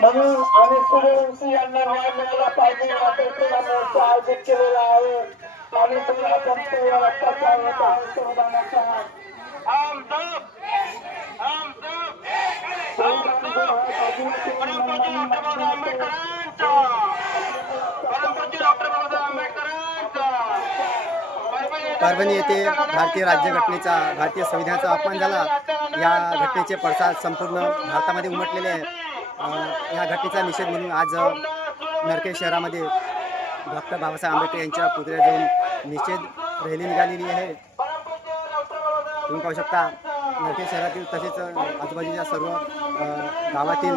म्हणून आम्ही सूर्यवंशी यांना न्याय मिळाला पाहिजे. मोर्चा आयोजित केलेला आहे. आणि तो आपण तो रक्ताचा होत. आहे संविधानाचा हम सब हम सब हम सब परमपूज्य डॉक्टर बाबासाहेब आंबेडकरांचा! परमपूज्य डॉक्टर बाबासाहेब आंबेडकरांचा! परभणी येथे भारतीय राज्यघटनेचा भारतीय संविधानाचा अपमान झाला. या घटनेचे पडसाद संपूर्ण भारतामध्ये उमटलेले आहे या घटनेचा निषेध म्हणून आज नरके नरखेड शहरामध्ये डॉक्टर बाबासाहेब आंबेडकर यांच्या पुतळ्या जाऊन निषेध रॅली निघालेली आहे. तुम्ही पाहू शकता नरखेड शहरातील तसेच आजूबाजूच्या सर्व गावातील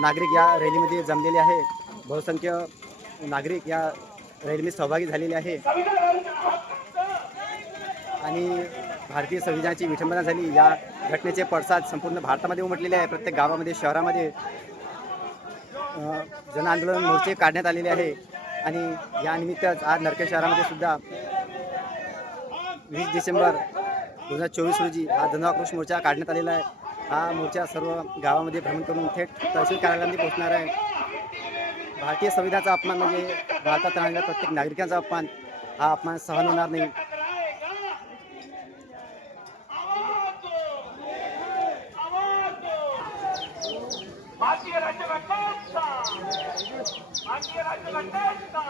नागरिक या रॅलीमध्ये जमलेले आहे. बहुसंख्य नागरिक या रॅलीमध्ये सहभागी झालेले आहे. आणि भारतीय संविधानाची विठंबना झाली. या घटनेचे पडसाद संपूर्ण भारतामध्ये उमटलेले आहे. प्रत्येक गावामध्ये शहरामध्ये जन जनआंदोलन मोर्चे काढण्यात आलेले आहे. आणि यानिमित्त आज नरखेड शहरामध्ये सुद्धा वीस डिसेंबर दोन हजार चोवीस रोजी हा जनआक्रोश मोर्चा काढण्यात आलेला आहे. हा मोर्चा सर्व गावामध्ये भ्रमण करून थेट तहसील कार्यालयामध्ये पोहोचणार आहे. भारतीय संविधानाचा अपमान म्हणजे भारतात राहणाऱ्या प्रत्येक नागरिकांचा अपमान. हा अपमान सहन होणार नाही. भारतीय राज्यघटनेचा भारतीय राज्यघटनेचा